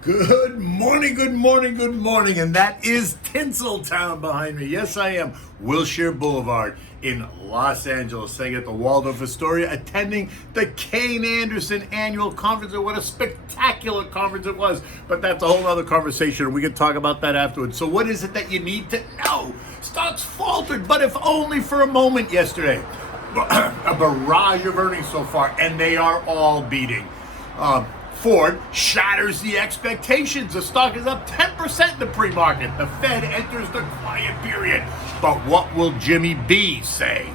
Good morning, good morning, good morning. And that is Tinseltown behind me. Yes, I am. Wilshire Boulevard in Los Angeles, staying at the Waldorf Astoria, attending the Kane Anderson Annual Conference. And what a spectacular conference it was. But that's a whole other conversation, and we can talk about that afterwards. So what is it that you need to know? Stocks faltered, but if only for a moment yesterday. A barrage of earnings so far, and they are all beating. Ford shatters the expectations. The stock is up 10% in the pre-market. The Fed enters the quiet period. But what will Jimmy B say?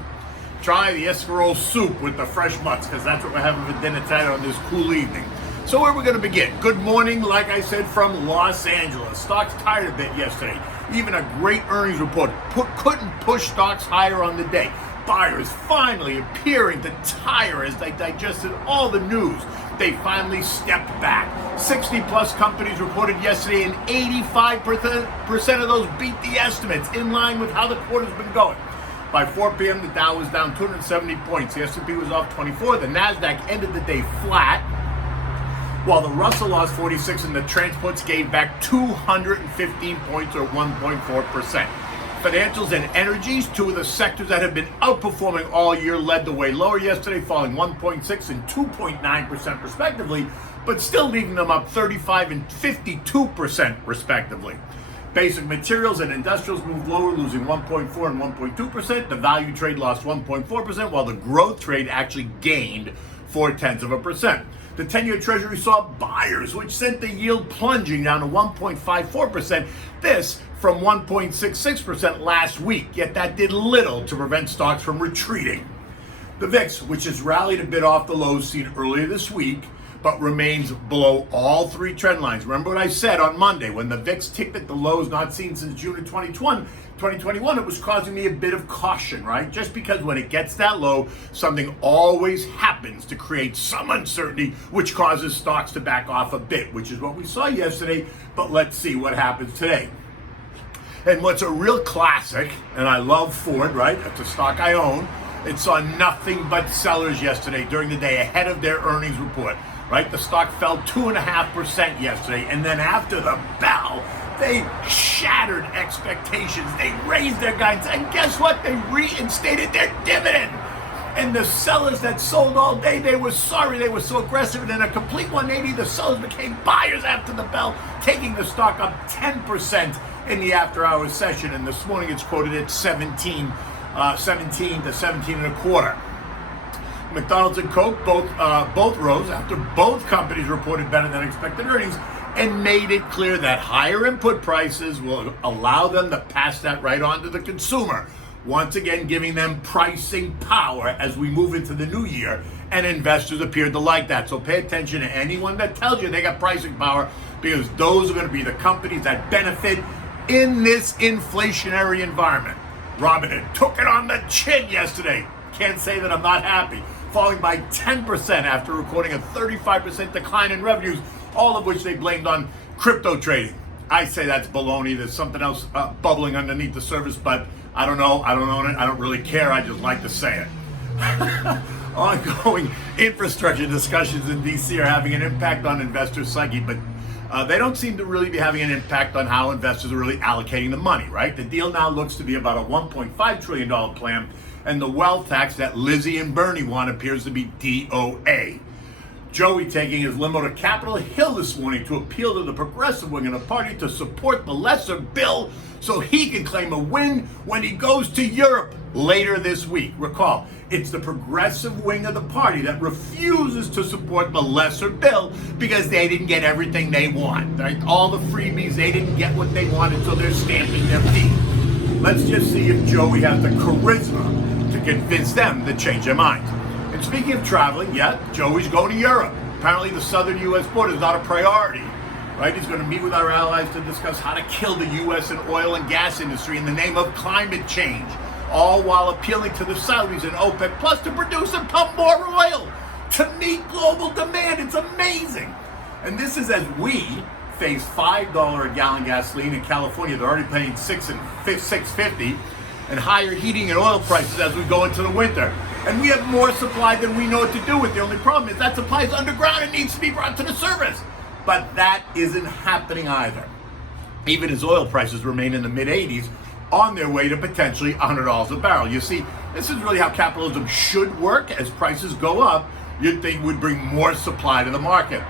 Try the escarole soup with the fresh mutts, because that's what we're having for dinner tonight on this cool evening. So where are we going to begin? Good morning, like I said, from Los Angeles. Stocks tired a bit yesterday. Even a great earnings report couldn't push stocks higher on the day. Buyers finally appearing to tire as they digested all the news. They finally stepped back. 60 plus companies reported yesterday, and 85% of those beat the estimates, in line with how the quarter's been going. By 4 p.m., the Dow was down 270 points. The S&P was off 24. The NASDAQ ended the day flat, while the Russell lost 46 and the transports gave back 215 points, or 1.4%. Financials and energies, two of the sectors that have been outperforming all year, led the way lower yesterday, falling 1.6 and 2.9% respectively, but still leaving them up 35 and 52% respectively. Basic materials and industrials moved lower, losing 1.4 and 1.2%. The value trade lost 1.4%, while the growth trade actually gained 0.4%. The 10-year Treasury saw buyers, which sent the yield plunging down to 1.54%. This from 1.66% last week, yet that did little to prevent stocks from retreating. The VIX, which has rallied a bit off the lows seen earlier this week, but remains below all three trend lines. Remember what I said on Monday, when the VIX ticked at the lows not seen since June of 2021, it was causing me a bit of caution, right? Just because when it gets that low, something always happens to create some uncertainty, which causes stocks to back off a bit, which is what we saw yesterday, but let's see what happens today. And what's a real classic, and I love Ford, right? That's a stock I own. It saw nothing but sellers yesterday during the day ahead of their earnings report, right? The stock fell 2.5% yesterday, and then after the bell, they shattered expectations. They raised their guidance, and guess what? They reinstated their dividend. And the sellers that sold all day, they were sorry they were so aggressive. And in a complete 180, the sellers became buyers after the bell, taking the stock up 10% in the after-hours session. And this morning it's quoted at 17 to 17 and a quarter. McDonald's and Coke both rose after both companies reported better than expected earnings, and made it clear that higher input prices will allow them to pass that right on to the consumer, once again giving them pricing power as we move into the new year, and investors appear to like that. So pay attention to anyone that tells you they got pricing power, because those are going to be the companies that benefit in this inflationary environment. Robinhood took it on the chin yesterday. Can't say that I'm not happy. Falling by 10% after recording a 35% decline in revenues, all of which they blamed on crypto trading. I say that's baloney. There's something else bubbling underneath the surface, but I don't know. I don't own it. I don't really care. I just like to say it. Ongoing infrastructure discussions in D.C. are having an impact on investor psyche, but they don't seem to really be having an impact on how investors are really allocating the money, right? The deal now looks to be about a $1.5 trillion plan, and the wealth tax that Lizzie and Bernie want appears to be DOA. Joey taking his limo to Capitol Hill this morning to appeal to the progressive wing of the party to support the lesser bill so he can claim a win when he goes to Europe later this week. Recall, it's the progressive wing of the party that refuses to support the lesser bill because they didn't get everything they want. Right? All the freebies, they didn't get what they wanted, so they're stamping their feet. Let's just see if Joey has the charisma to convince them to change their minds. And speaking of traveling, yeah, Joey's going to Europe. Apparently the southern U.S. border is not a priority, right? He's going to meet with our allies to discuss how to kill the U.S. and oil and gas industry in the name of climate change, all while appealing to the Saudis and OPEC Plus to produce and pump more oil to meet global demand. It's amazing. And this is as we face $5 a gallon gasoline in California. They're already paying $6.50, and higher heating and oil prices as we go into the winter. And we have more supply than we know what to do with. The only problem is that supply is underground and needs to be brought to the surface. But that isn't happening either. Even as oil prices remain in the mid-80s, on their way to potentially $100 a barrel. You see, this is really how capitalism should work. As prices go up, you'd think it would bring more supply to the market.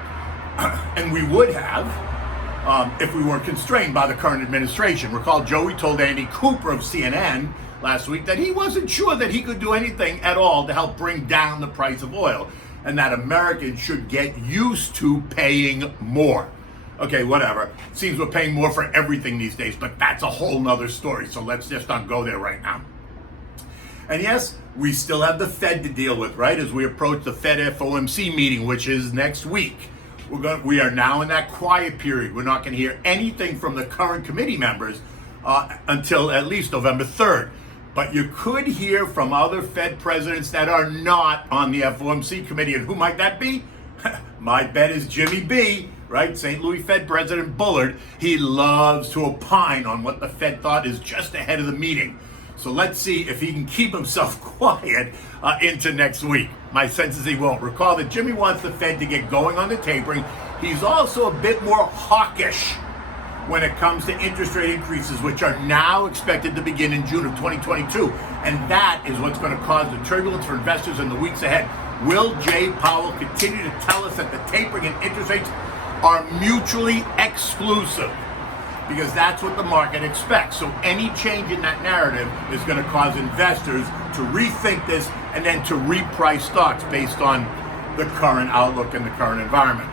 And we would have, if we weren't constrained by the current administration. Recall Joey told Andy Cooper of CNN last week that he wasn't sure that he could do anything at all to help bring down the price of oil, and that Americans should get used to paying more. Okay, whatever. Seems we're paying more for everything these days, but that's a whole nother story, so let's just not go there right now. And yes, we still have the Fed to deal with, right? As we approach the Fed FOMC meeting, which is next week. We are now in that quiet period. We're not going to hear anything from the current committee members until at least November 3rd. But you could hear from other Fed presidents that are not on the FOMC committee. And who might that be? My bet is Jimmy B, right? St. Louis Fed President Bullard. He loves to opine on what the Fed thought is just ahead of the meeting. So let's see if he can keep himself quiet into next week. My sense is he won't. Recall that Jimmy wants the Fed to get going on the tapering. He's also a bit more hawkish when it comes to interest rate increases, which are now expected to begin in June of 2022. And that is what's going to cause the turbulence for investors in the weeks ahead. Will Jay Powell continue to tell us that the tapering and interest rates are mutually exclusive? Because that's what the market expects. So any change in that narrative is going to cause investors to rethink this and then to reprice stocks based on the current outlook and the current environment.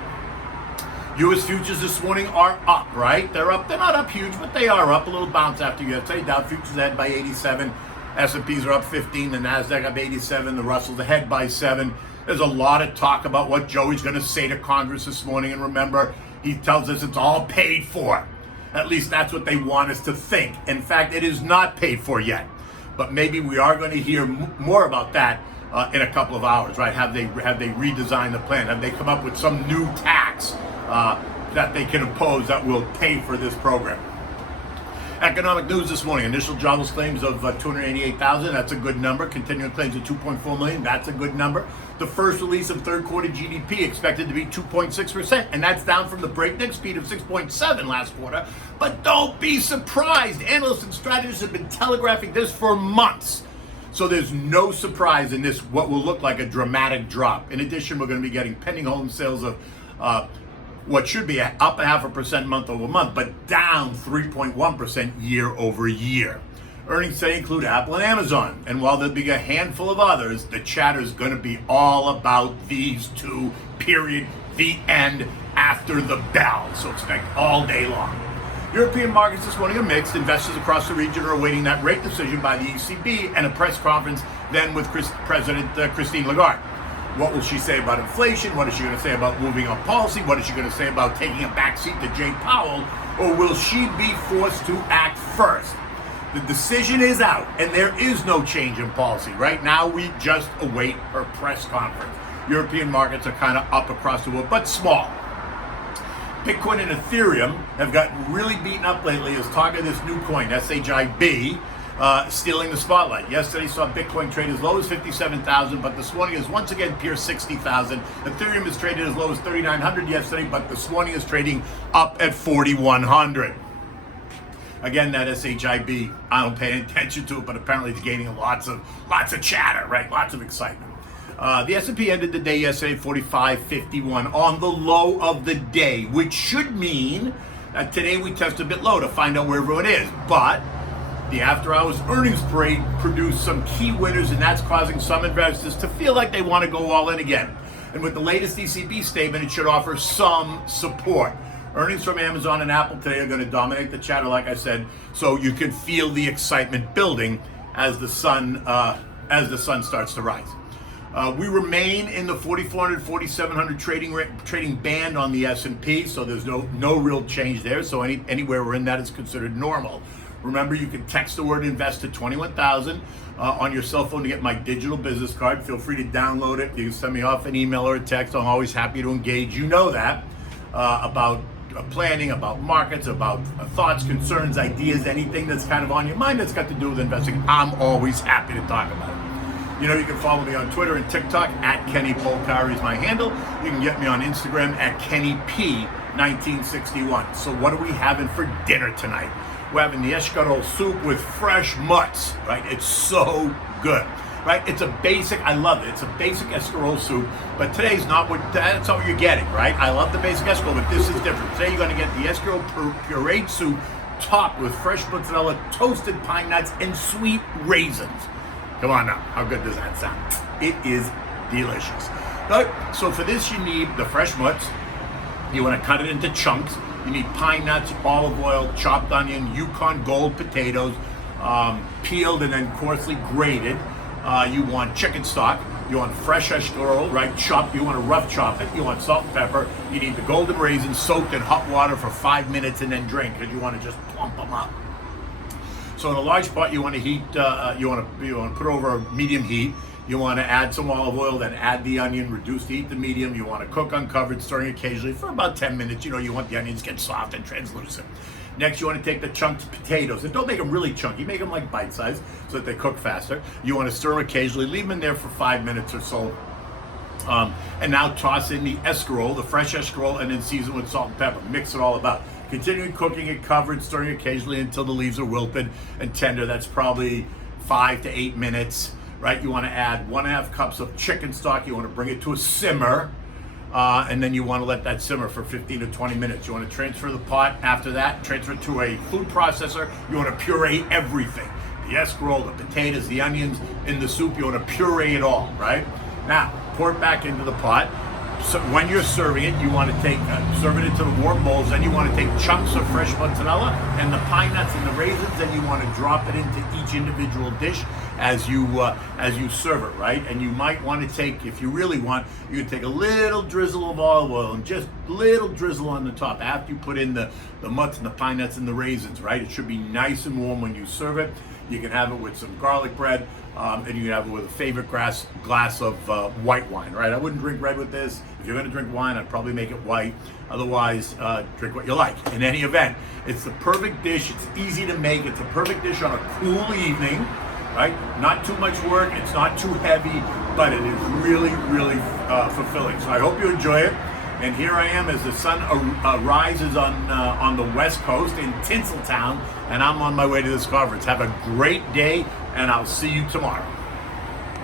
U.S. futures this morning are up, right? They're up. They're not up huge, but they are up. A little bounce after yesterday. Dow futures ahead by 87. S&Ps are up 15. The NASDAQ up 87. The Russell's ahead by 7. There's a lot of talk about what Joey's going to say to Congress this morning. And remember, he tells us it's all paid for. At least that's what they want us to think. In fact, it is not paid for yet. But maybe we are going to hear more about that in a couple of hours, right? Have they redesigned the plan? Have they come up with some new tax that they can impose that will pay for this program? Economic news this morning. Initial jobless claims of 288,000. That's a good number. Continuing claims of 2.4 million. That's a good number. The first release of third quarter GDP expected to be 2.6%. And that's down from the breakneck speed of 6.7 last quarter. But don't be surprised. Analysts and strategists have been telegraphing this for months. So there's no surprise in this, what will look like a dramatic drop. In addition, we're going to be getting pending home sales of what should be up 0.5% month over month, but down 3.1% year over year. Earnings today include Apple and Amazon. And while there'll be a handful of others, the chatter is going to be all about these two, period, the end, after the bell. So expect all day long. European markets this morning are mixed. Investors across the region are awaiting that rate decision by the ECB and a press conference then with President Christine Lagarde. What will she say about inflation? What is she going to say about moving on policy? What is she going to say about taking a backseat to Jay Powell? Or will she be forced to act first? The decision is out, and there is no change in policy. Right now, we just await her press conference. European markets are kind of up across the world, but small. Bitcoin and Ethereum have gotten really beaten up lately as talk of this new coin, SHIB, stealing the spotlight. Yesterday saw Bitcoin trade as low as 57,000, but this morning is once again pierced 60,000. Ethereum is traded as low as 3,900 yesterday, but this morning is trading up at 4,100. Again, that SHIB, I don't pay any attention to it, but apparently it's gaining lots of chatter, right? Lots of excitement. The S&P ended the day yesterday 45.51 on the low of the day, which should mean that today we test a bit low to find out where everyone is. But the after-hours earnings parade produced some key winners, and that's causing some investors to feel like they want to go all in again. And with the latest ECB statement, it should offer some support. Earnings from Amazon and Apple today are going to dominate the chatter, like I said, so you can feel the excitement building as the sun starts to rise. We remain in the 4,400, 4,700 trading band on the S&P, so there's no real change there. So anywhere we're in that is considered normal. Remember, you can text the word invest to 21,000 on your cell phone to get my digital business card. Feel free to download it. You can send me off an email or a text. I'm always happy to engage. You know that about planning, about markets, about thoughts, concerns, ideas, anything that's kind of on your mind that's got to do with investing. I'm always happy to talk about it. You know, you can follow me on Twitter and TikTok at Kenny Polcari is my handle. You can get me on Instagram at KennyP1961. So what are we having for dinner tonight? We're having the escarole soup with fresh mutts, right? It's so good, right? It's a basic, I love it. It's a basic escarole soup, but today's that's not what you're getting, right? I love the basic escarole, but this is different. Today you're gonna get the escarole pureed soup topped with fresh mozzarella, toasted pine nuts, and sweet raisins. Come on now, how good does that sound? It is delicious. Right, so for this you need the fresh mutts. You want to cut it into chunks. You need pine nuts, olive oil, chopped onion, Yukon Gold potatoes, peeled and then coarsely grated. You want chicken stock. You want fresh escarole, right? Chopped. You want to rough chop it. You want salt and pepper. You need the golden raisins soaked in hot water for 5 minutes and then drink because you want to just plump them up. So in a large pot, you want to heat. You want to put over medium heat. You want to add some olive oil, then add the onion. Reduce the heat to medium. You want to cook uncovered, stirring occasionally for about 10 minutes. You know, you want the onions to get soft and translucent. Next, you want to take the chunked potatoes, and don't make them really chunky. Make them like bite size so that they cook faster. You want to stir them occasionally. Leave them in there for 5 minutes or so. And now toss in the escarole, the fresh escarole, and then season with salt and pepper. Mix it all about. Continue cooking it covered, stirring occasionally until the leaves are wilted and tender. That's probably 5 to 8 minutes, right? You want to add 1.5 cups of chicken stock. You want to bring it to a simmer, and then you want to let that simmer for 15 to 20 minutes. You want to transfer the pot after that, transfer it to a food processor. You want to puree everything. The escarole, the potatoes, the onions in the soup. You want to puree it all, right? Now, pour it back into the pot. So when you're serving it, you want to serve it into the warm bowls. Then you want to take chunks of fresh mozzarella and the pine nuts and the raisins. Then you want to drop it into each individual dish as you serve it, right? And you might want to take, if you really want, you can take a little drizzle of olive oil and just a little drizzle on the top after you put in the mutts and the pine nuts and the raisins, right? It should be nice and warm when you serve it. You can have it with some garlic bread, and you can have it with a favorite glass of white wine, right? I wouldn't drink red with this. If you're going to drink wine, I'd probably make it white. Otherwise, drink what you like. In any event, it's the perfect dish. It's easy to make. It's a perfect dish on a cool evening, right? Not too much work. It's not too heavy, but it is really, really fulfilling. So I hope you enjoy it. And here I am as the sun rises on the West Coast in Tinseltown, and I'm on my way to this conference. Have a great day, and I'll see you tomorrow.